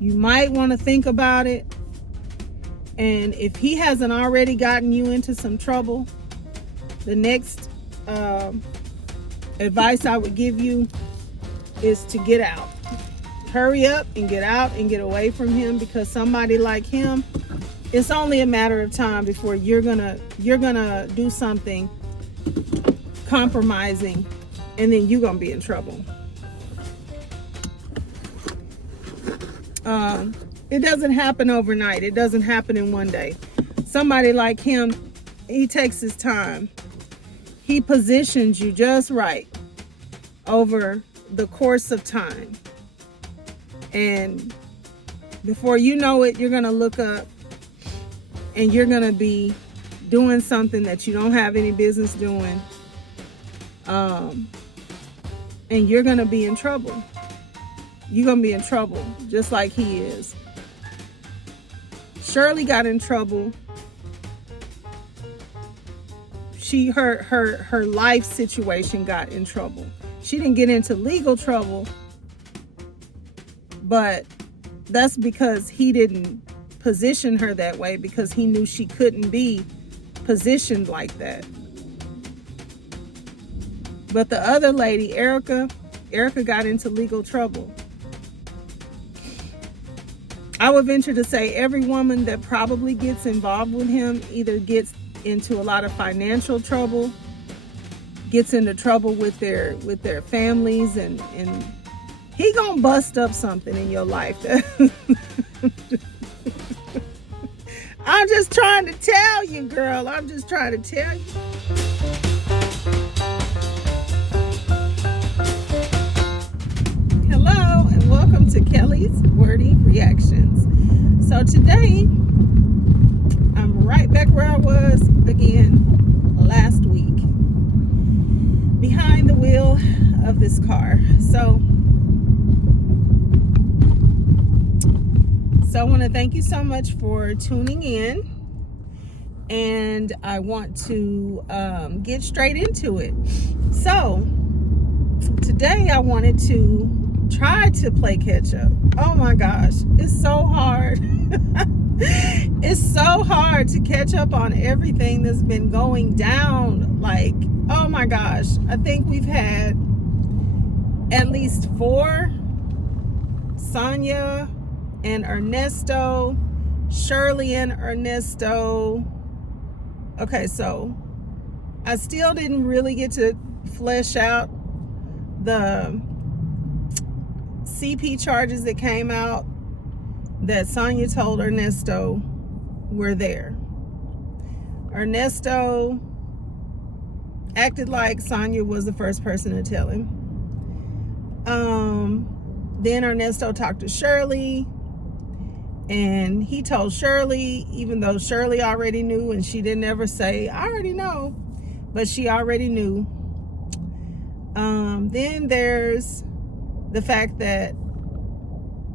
You might want to think about it. And if he hasn't already gotten you into some trouble, the next advice I would give you is to get out. Hurry up and get out and get away from him, because somebody like him, it's only a matter of time before you're gonna do something compromising, and then you're gonna be in trouble. It doesn't happen overnight. It doesn't happen in one day. Somebody like him, he takes his time. He positions you just right over the course of time. And before you know it, you're going to look up and you're going to be doing something that you don't have any business doing. And you're going to be in trouble. You're going to be in trouble just like he is. Shirley got in trouble. Her life situation got in trouble. She didn't get into legal trouble, but that's because he didn't position her that way, because he knew she couldn't be positioned like that. But the other lady, Erica got into legal trouble. I would venture to say every woman that probably gets involved with him either gets into a lot of financial trouble, gets into trouble with their families, and he gonna bust up something in your life. I'm just trying to tell you, girl. I'm just trying to tell you. Hello, and welcome to Kelly's Wordy Reactions. So today, I'm right back where I was again last week, behind the wheel of this car. So I want to thank you so much for tuning in, and I want to get straight into it. So today I wanted to try to play catch up. Oh my gosh, it's so hard. It's so hard to catch up on everything that's been going down. Like, oh my gosh, I think we've had at least 4, Sonya and Ernesto, Shirley and Ernesto. Okay, so I still didn't really get to flesh out the CP charges that came out that Sonya told Ernesto were there. Ernesto acted like Sonya was the first person to tell him. Then Ernesto talked to Shirley, and he told Shirley, even though Shirley already knew, and she didn't ever say, I already know, but she already knew. Then there's the fact that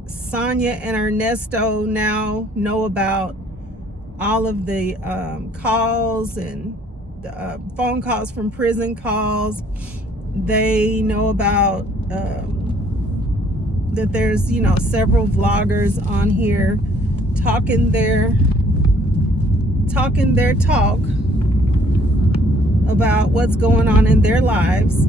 Sonya and Ernesto now know about all of the calls and the phone calls from prison calls. They know about that there's, several vloggers on here talking their talk about what's going on in their lives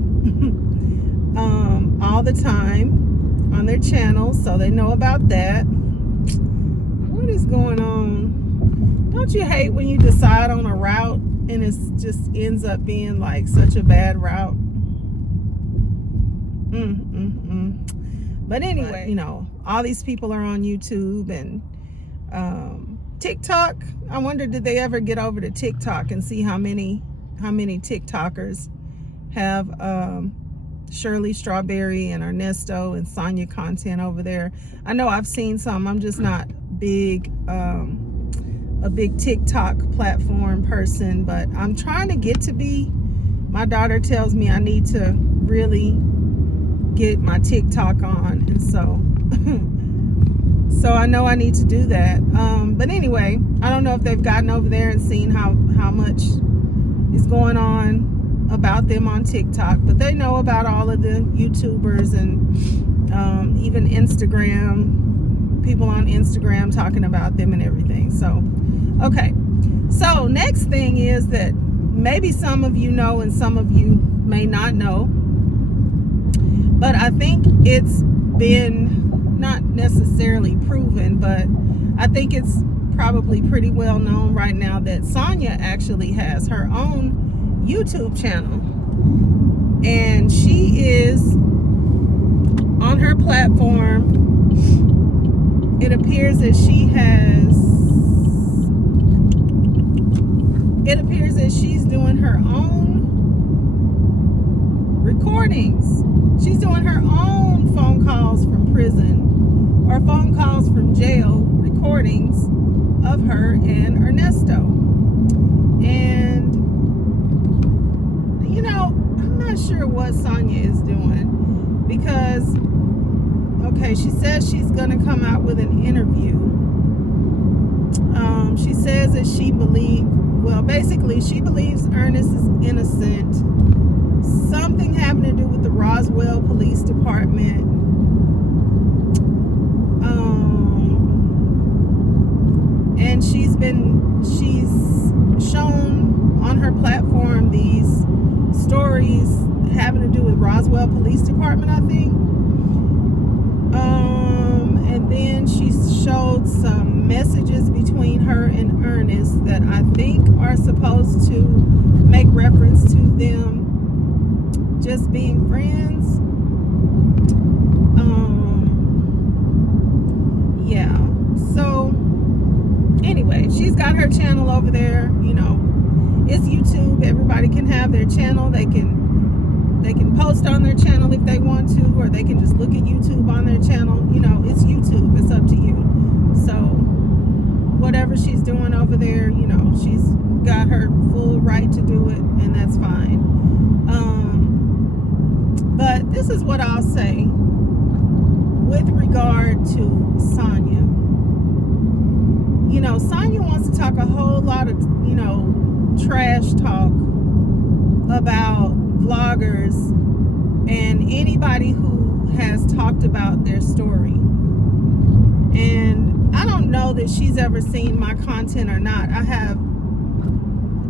all the time on their channel, so they know about that. What is going on? Don't you hate when you decide on a route and it just ends up being like such a bad route? But anyway, all these people are on YouTube and TikTok. I wonder, did they ever get over to TikTok and see how many TikTokers have Shirley Strawberry and Ernesto and Sonya content over there? I know I've seen some. I'm just not a big TikTok platform person, but I'm trying to get to be. My daughter tells me I need to really get my TikTok on, and so I know I need to do that. But anyway, I don't know if they've gotten over there and seen how much is going on about them on TikTok, but they know about all of the YouTubers and even Instagram people Instagram talking about them and everything. So, okay. So next thing is that maybe some of you know and some of you may not know, but I think it's been not necessarily proven, but I think it's probably pretty well known right now that Sonya actually has her own YouTube channel, and she is on her platform. It appears that she's doing her own recordings. She's doing her own phone calls from prison or phone calls from jail recordings of her and Ernesto. And, you know, I'm not sure what Sonya is doing because, okay, she says she's going to come out with an interview. She says that she believes Ernest is innocent. Something having to do with the Roswell Police Department. And she's shown on her platform these stories having to do with Roswell Police Department, I think. And then she showed some messages between her and Ernest that I think are supposed to make reference to them just being friends. Yeah. So anyway, she's got her channel over there. You know, it's YouTube. Everybody can have their channel. They can post on their channel if they want to, or they can just look at YouTube on their channel. You know, it's YouTube. It's up to you. So whatever she's doing over there, you know, she's got her full right to do it, and that's fine. But this is what I'll say with regard to Sonya. You know, Sonya wants to talk a whole lot of, you know, trash talk about vloggers and anybody who has talked about their story. And I don't know that she's ever seen my content or not.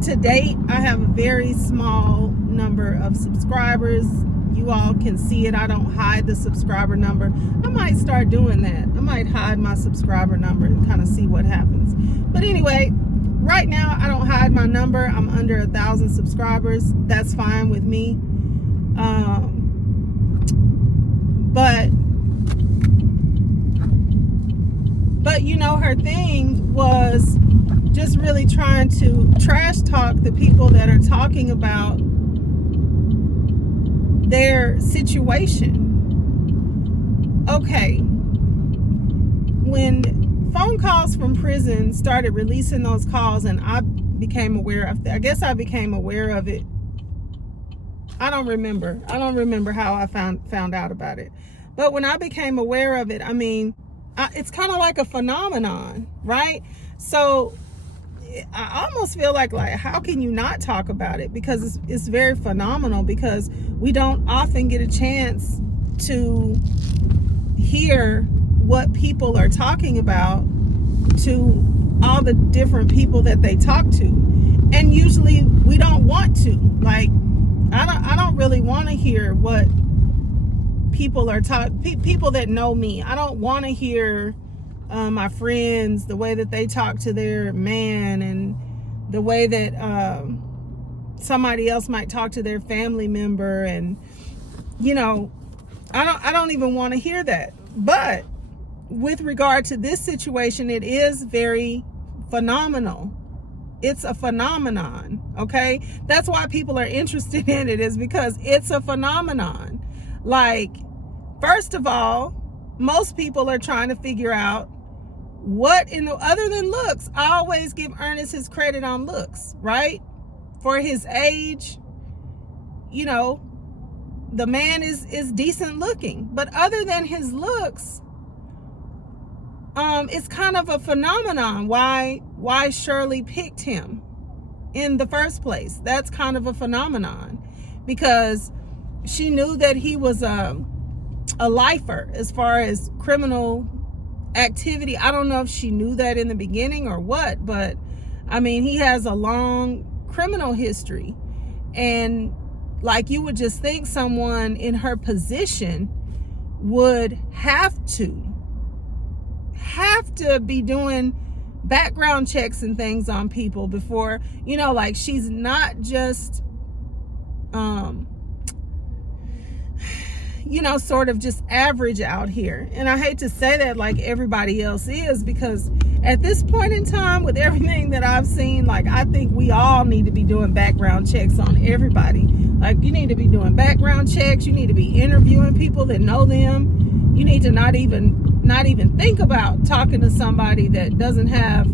To date, I have a very small number of subscribers. You all can see it. I don't hide the subscriber number. I might start doing that. I might hide my subscriber number and kind of see what happens. But anyway, right now I don't hide my number. I'm under 1,000 subscribers. That's fine with me. But you know, her thing was just really trying to trash talk the people that are talking about their situation. Okay, when phone calls from prison started releasing those calls, and I became aware of that. I guess I became aware of it. I don't remember how I found out about it. But when I became aware of it, I mean, it's kind of like a phenomenon, right? So I almost feel like how can you not talk about it? Because it's very phenomenal, because we don't often get a chance to hear what people are talking about to all the different people that they talk to. And usually we don't want to. Like, I don't really want to hear what people are people that know me. I don't want to hear my friends, the way that they talk to their man, and the way that somebody else might talk to their family member. And you know, I don't even want to hear that. But with regard to this situation, it is very phenomenal. It's a phenomenon, okay? That's why people are interested in it, is because it's a phenomenon. Like, first of all, most people are trying to figure out what other than looks. I always give Ernest his credit on looks, right? For his age, you know, the man is decent looking. But other than his looks, it's kind of a phenomenon why Shirley picked him in the first place. That's kind of a phenomenon, because she knew that he was a lifer as far as criminal activity. I don't know if she knew that in the beginning or what, but I mean, he has a long criminal history. And like, you would just think someone in her position would have to be doing background checks and things on people before, like, she's not just sort of just average out here. And I hate to say that like everybody else is, because at this point in time, with everything that I've seen, like, I think we all need to be doing background checks on everybody. Like, you need to be doing background checks. You need to be interviewing people that know them. You need to not even think about talking to somebody that doesn't have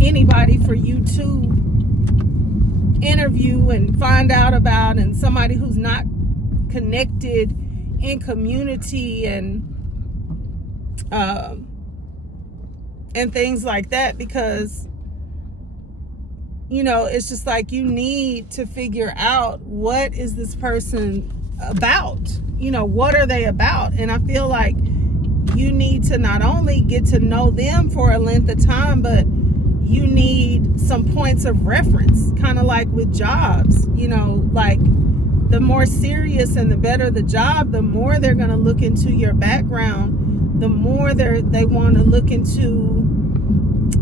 anybody for you to interview and find out about, and somebody who's not connected in community and things like that, because it's just like, you need to figure out, what is this person about? What are they about? And I feel like you need to not only get to know them for a length of time, but you need some points of reference, kind of like with jobs. Like, the more serious and the better the job, the more they're going to look into your background, the more they want to look into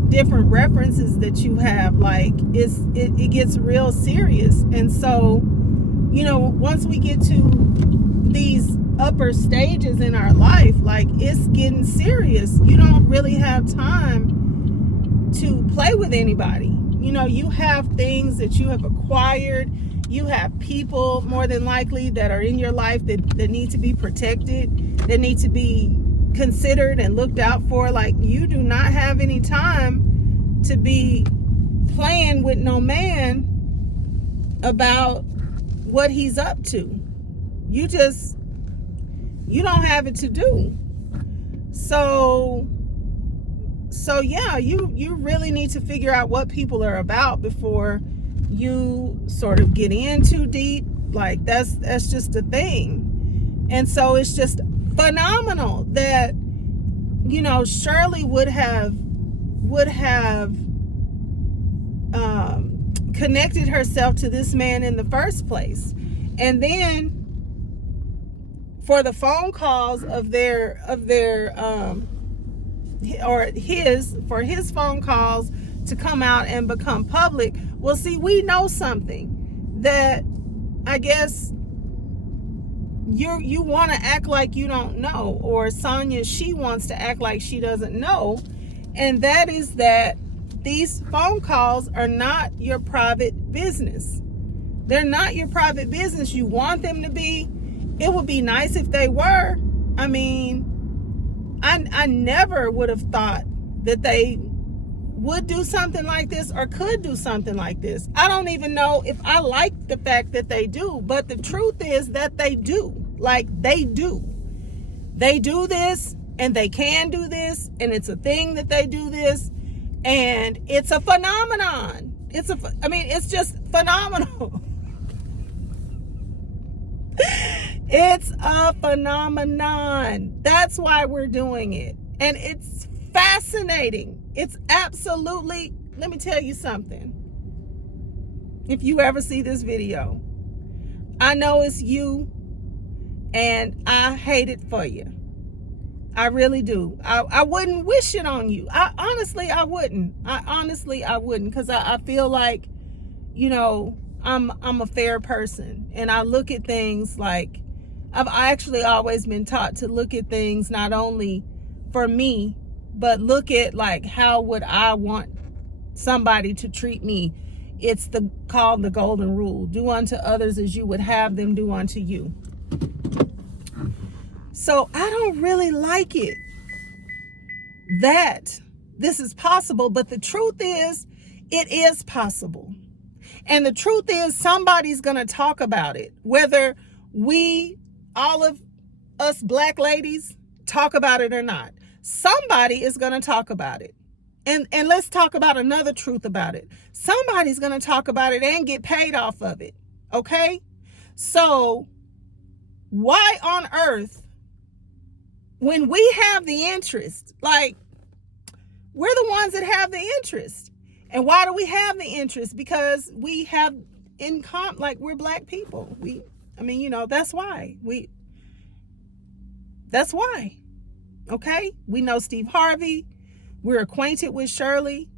different references that you have. Like, it gets real serious. And so, once we get to these upper stages in our life, like, it's getting serious. You don't really have time to play with anybody. You have things that you have acquired. You have people, more than likely, that are in your life that need to be protected, that need to be considered and looked out for. Like, you do not have any time to be playing with no man about what he's up to. You don't have it to do. So yeah, you really need to figure out what people are about before you sort of get in too deep. Like, that's just a thing. And so it's just phenomenal that Shirley would have connected herself to this man in the first place. And then for the phone calls for his phone calls to come out and become public. Well, see, we know something that I guess you want to act like you don't know, or Sonya, she wants to act like she doesn't know, and that is that these phone calls are not your private business. They're not your private business. You want them to be. It would be nice if they were. I mean, I never would have thought that they would do something like this or could do something like this. I don't even know if I like the fact that they do, but the truth is that they do. Like, they do. They do this, and they can do this, and it's a thing that they do this, and it's a phenomenon. It's just phenomenal. It's a phenomenon. That's why we're doing it. And it's fascinating. It's absolutely, let me tell you something. If you ever see this video, I know it's you, and I hate it for you. I really do. I wouldn't wish it on you. I honestly wouldn't. Because I feel like, I'm a fair person, and I look at things like, I've actually always been taught to look at things not only for me, but look at, like, how would I want somebody to treat me. It's called the golden rule. Do unto others as you would have them do unto you. So I don't really like it that this is possible, but the truth is, it is possible. And the truth is, somebody's going to talk about it. Whether all of us black ladies, talk about it or not, somebody is going to talk about it. And let's talk about another truth about it. Somebody's going to talk about it and get paid off of it. Okay? So why on earth when we have the interest, like, we're the ones that have the interest. And why do we have the interest? Because we have in common, like, we're black people. That's why. That's why. Okay? We know Steve Harvey. We're acquainted with Shirley.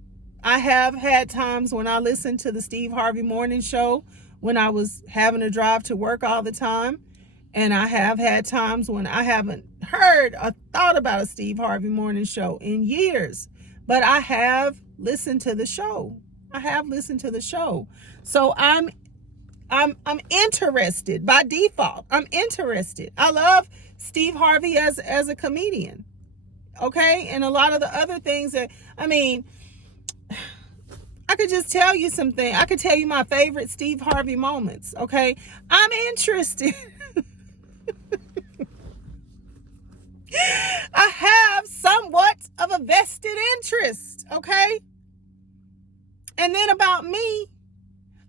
I have had times when I listened to the Steve Harvey morning show when I was having to drive to work all the time. And I have had times when I haven't heard or thought about a Steve Harvey morning show in years. But I have listened to the show. So I'm interested by default. I'm interested. I love Steve Harvey as a comedian. Okay? And a lot of the other things that, I could just tell you something. I could tell you my favorite Steve Harvey moments. Okay? I'm interested. I have somewhat of a vested interest, okay? And then about me,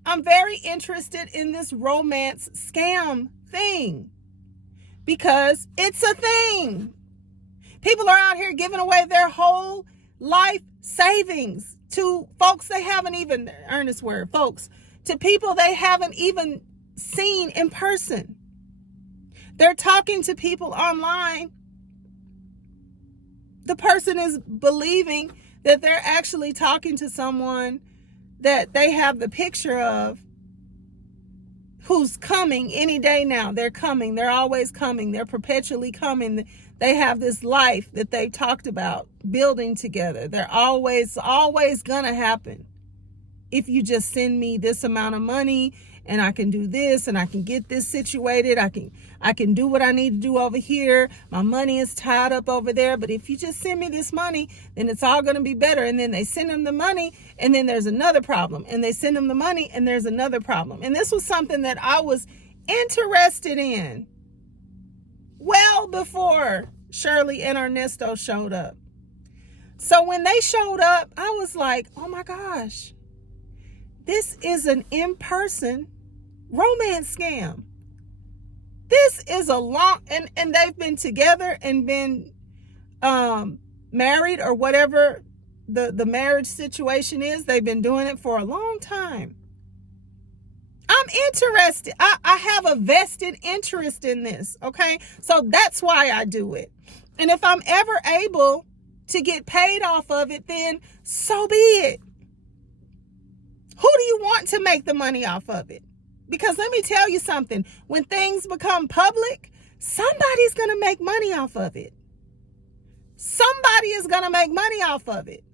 I'm very interested in this romance scam thing because it's a thing. People are out here giving away their whole life savings to folks they haven't even, earnest word, folks, to people they haven't even seen in person. They're talking to people online. The person is believing that they're actually talking to someone that they have the picture of who's coming any day now. They're coming. They're always coming. They're perpetually coming. They have this life that they talked about building together. They're always going to happen. If you just send me this amount of money and I can do this and I can get this situated, I can do what I need to do over here. My money is tied up over there, but if you just send me this money, then it's all going to be better. And then they send them the money and then there's another problem. And they send them the money and there's another problem. And this was something that I was interested in well before Shirley and Ernesto showed up. So when they showed up, I was like, oh my gosh, this is an in-person romance scam. This is a long, and they've been together and been married or whatever the marriage situation is. They've been doing it for a long time. I'm interested. I have a vested interest in this, okay? So that's why I do it. And if I'm ever able to get paid off of it, then so be it. Who do you want to make the money off of it? Because let me tell you something. When things become public, somebody's going to make money off of it. Somebody is going to make money off of it.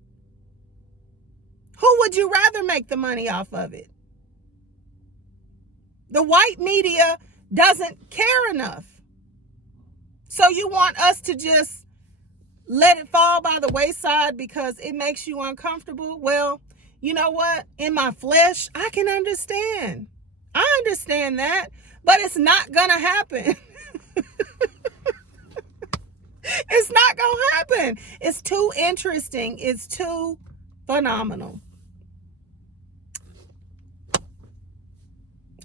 Who would you rather make the money off of it? The white media doesn't care enough. So you want us to just let it fall by the wayside because it makes you uncomfortable? Well, you know what? In my flesh, I can understand. I understand that, but it's not going to happen. It's not going to happen. It's too interesting. It's too phenomenal.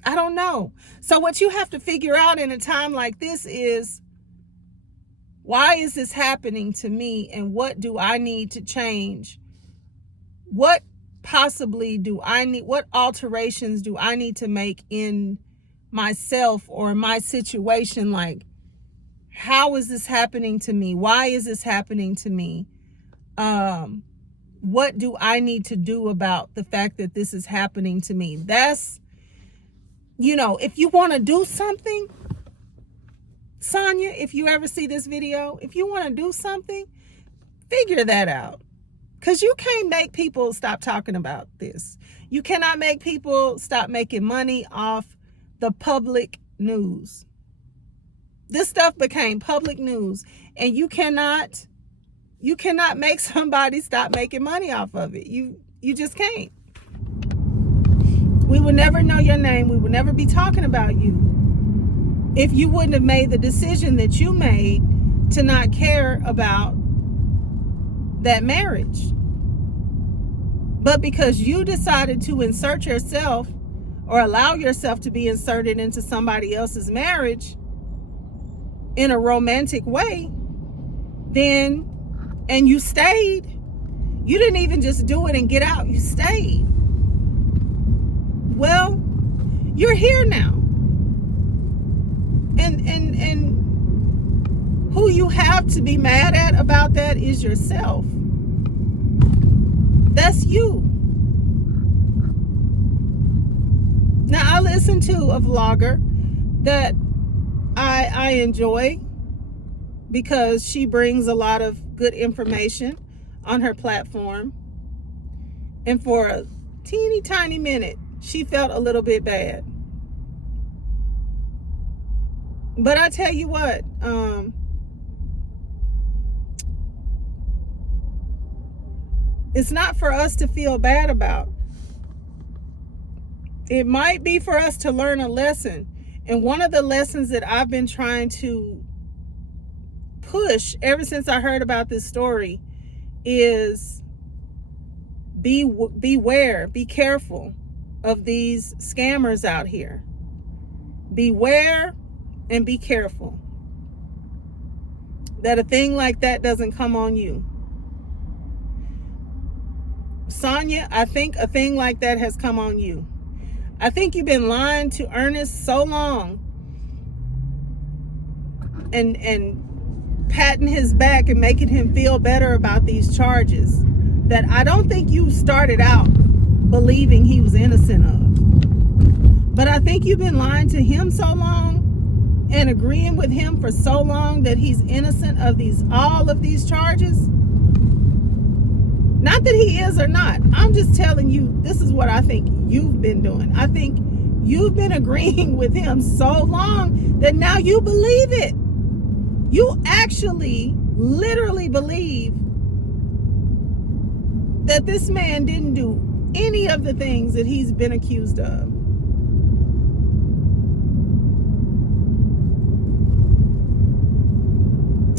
I don't know. So what you have to figure out in a time like this is, why is this happening to me and what do I need to change? What possibly do I need, what alterations do I need to make in myself or my situation? Like, how is this happening to me? Why is this happening to me? What do I need to do about the fact that this is happening to me? That's, if you want to do something, Sonya, if you ever see this video, if you want to do something, figure that out. Because you can't make people stop talking about this. You cannot make people stop making money off the public news. This stuff became public news, and you cannot make somebody stop making money off of it. You just can't. We would never know your name. We would never be talking about you if you wouldn't have made the decision that you made to not care about that marriage. But because you decided to insert yourself or allow yourself to be inserted into somebody else's marriage in a romantic way, then, and you stayed. You didn't even just do it and get out. You stayed. Well, you're here now. And who you have to be mad at about that is yourself. That's you. Now, I listen to a vlogger that I enjoy because she brings a lot of good information on her platform. And for a teeny tiny minute, she felt a little bit bad. But I tell you what, it's not for us to feel bad about. It might be for us to learn a lesson. And one of the lessons that I've been trying to push ever since I heard about this story is beware, be careful of these scammers out here. Beware and be careful that a thing like that doesn't come on you. Sonya, I think a thing like that has come on you. I think you've been lying to Ernest so long and patting his back and making him feel better about these charges that I don't think you started out believing he was innocent of. But I think you've been lying to him so long and agreeing with him for so long that he's innocent of all of these charges. Not that he is or not. I'm just telling you, this is what I think you've been doing. I think you've been agreeing with him so long that now you believe it. You actually literally believe that this man didn't do any of the things that he's been accused of.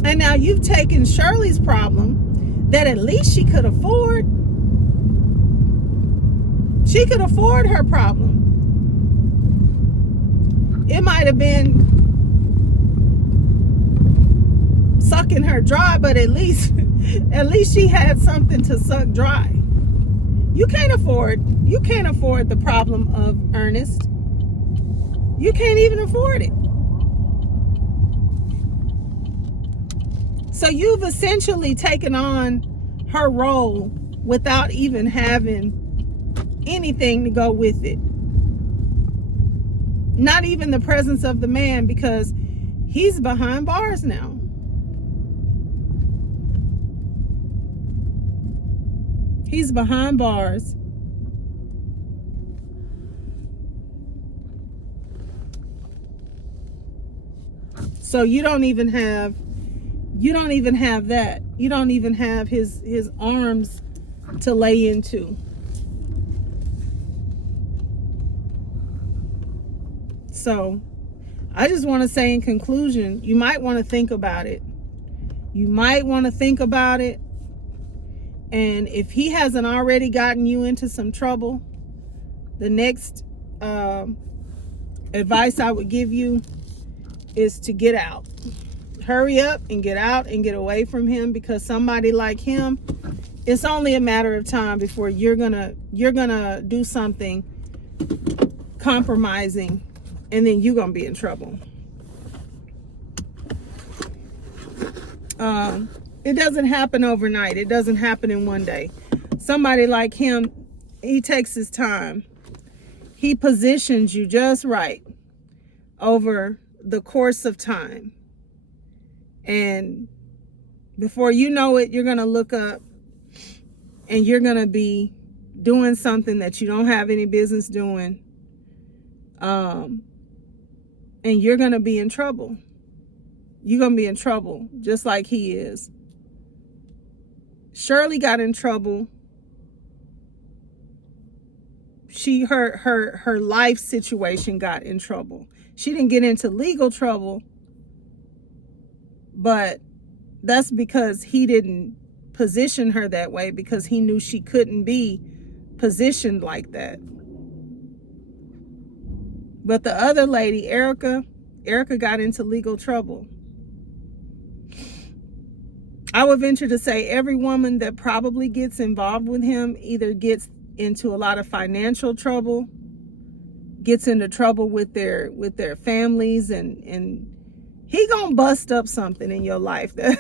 And now you've taken Shirley's problem that at least she could afford. She could afford her problem. It might have been sucking her dry, but at least she had something to suck dry. You can't afford the problem of Ernest. You can't even afford it. So you've essentially taken on her role without even having anything to go with it. Not even the presence of the man, because he's behind bars now. He's behind bars. So you don't even have that. You don't even have his arms to lay into. So I just want to say in conclusion, you might want to think about it. You might want to think about it. And if he hasn't already gotten you into some trouble, the next advice I would give you is to get out. Hurry up and get out and get away from him, because somebody like him, it's only a matter of time before you're gonna do something compromising, and then you're gonna be in trouble. It doesn't happen overnight. It doesn't happen in one day. Somebody like him, he takes his time. He positions you just right over the course of time. And before you know it, you're going to look up and you're going to be doing something that you don't have any business doing. And you're going to be in trouble. You're going to be in trouble just like he is. Shirley got in trouble. Her life situation got in trouble. She didn't get into legal trouble, but that's because he didn't position her that way, because he knew she couldn't be positioned like that. But the other lady, Erica got into legal trouble. I would venture to say every woman that probably gets involved with him either gets into a lot of financial trouble, gets into trouble with their families, and he gonna bust up something in your life that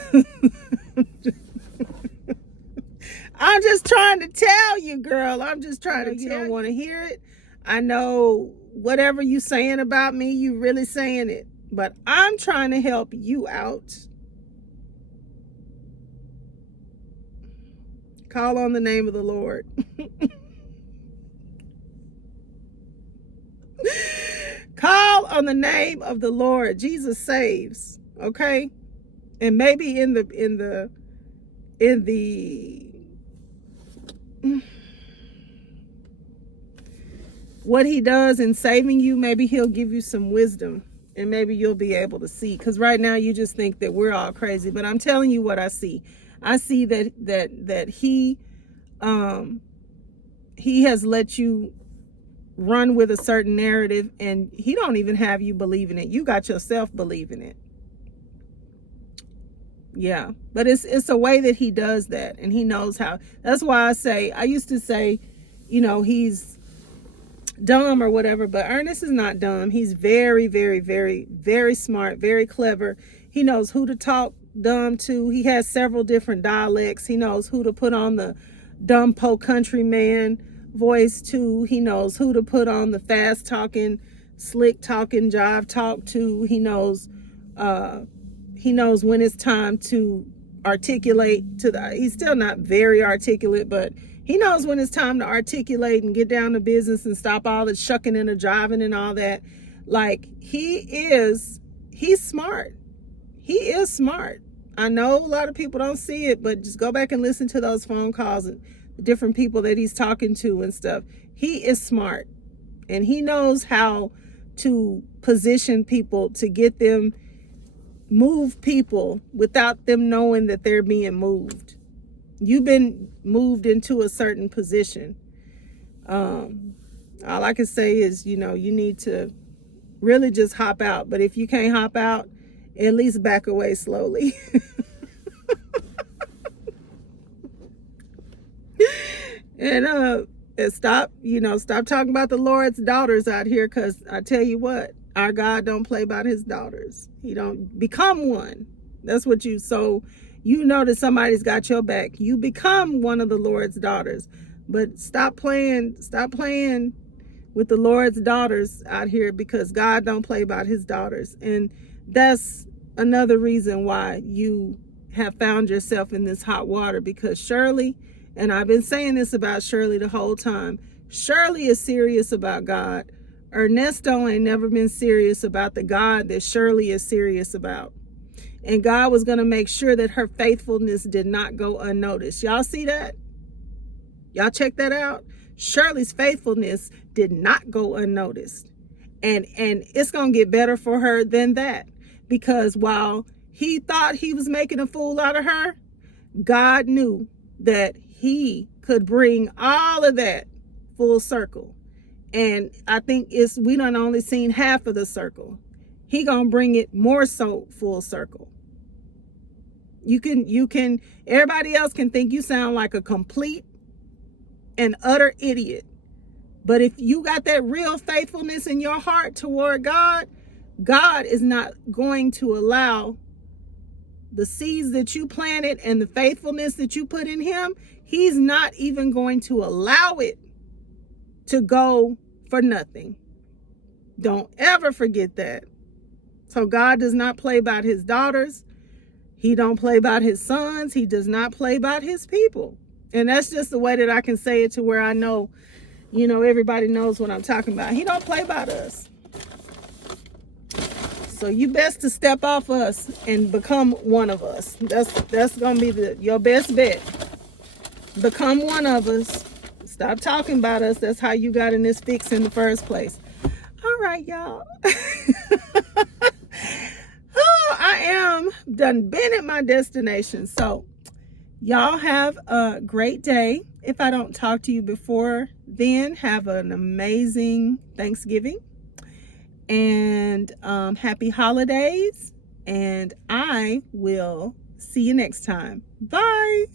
I'm just trying to tell you, girl. I'm just trying to tell you. You don't want to hear it. I know whatever you saying about me, you really saying it. But I'm trying to help you out. Call on the name of the Lord. Call on the name of the Lord. Jesus saves. Okay? And maybe in the what he does in saving you, maybe he'll give you some wisdom, and maybe you'll be able to see. Because right now you just think that we're all crazy, but I'm telling you what I see. I see that he has let you run with a certain narrative, and he don't even have you believe in it. You got yourself believing it. Yeah, but it's a way that he does that, and he knows how. That's why I used to say, he's dumb or whatever, but Ernest is not dumb. He's very, very, very, very smart, very clever. He knows who to talk dumb to. He has several different dialects. He knows who to put on the dumb po countryman voice to. He knows who to put on the fast talking, slick talking, jive talk to. He knows when it's time to articulate he's still not very articulate, but he knows when it's time to articulate and get down to business and stop all the shucking and the driving and all that. Like, he's smart. He is smart. I know a lot of people don't see it, but just go back and listen to those phone calls and the different people that he's talking to and stuff. He is smart, and he knows how to position people to get them, move people without them knowing that they're being moved. You've been moved into a certain position. All I can say is, you need to really just hop out. But if you can't hop out, at least back away slowly. And stop talking about the Lord's daughters out here, because I tell you what, our God don't play about his daughters. He don't become one. That's what you know that somebody's got your back. You become one of the Lord's daughters. But stop playing with the Lord's daughters out here, because God don't play about his daughters. And that's another reason why you have found yourself in this hot water, because Shirley, and I've been saying this about Shirley the whole time, Shirley is serious about God. Ernesto ain't never been serious about the God that Shirley is serious about. And God was going to make sure that her faithfulness did not go unnoticed. Y'all see that? Y'all check that out? Shirley's faithfulness did not go unnoticed. And it's going to get better for her than that. Because while he thought he was making a fool out of her, God knew that he could bring all of that full circle. And I think we done only seen half of the circle. He gonna bring it more so full circle. You can everybody else can think you sound like a complete and utter idiot. But if you got that real faithfulness in your heart toward God, God is not going to allow the seeds that you planted and the faithfulness that you put in him. He's not even going to allow it to go for nothing. Don't ever forget that. So God does not play about his daughters. He don't play about his sons. He does not play about his people. And that's just the way that I can say it, to where I know, everybody knows what I'm talking about. He don't play about us. So you best to step off us and become one of us. That's gonna be your best bet. Become one of us. Stop talking about us. That's how you got in this fix in the first place. All right, y'all. I am done been at my destination. So y'all have a great day. If I don't talk to you before then, have an amazing Thanksgiving and happy holidays. And I will See you next time. Bye.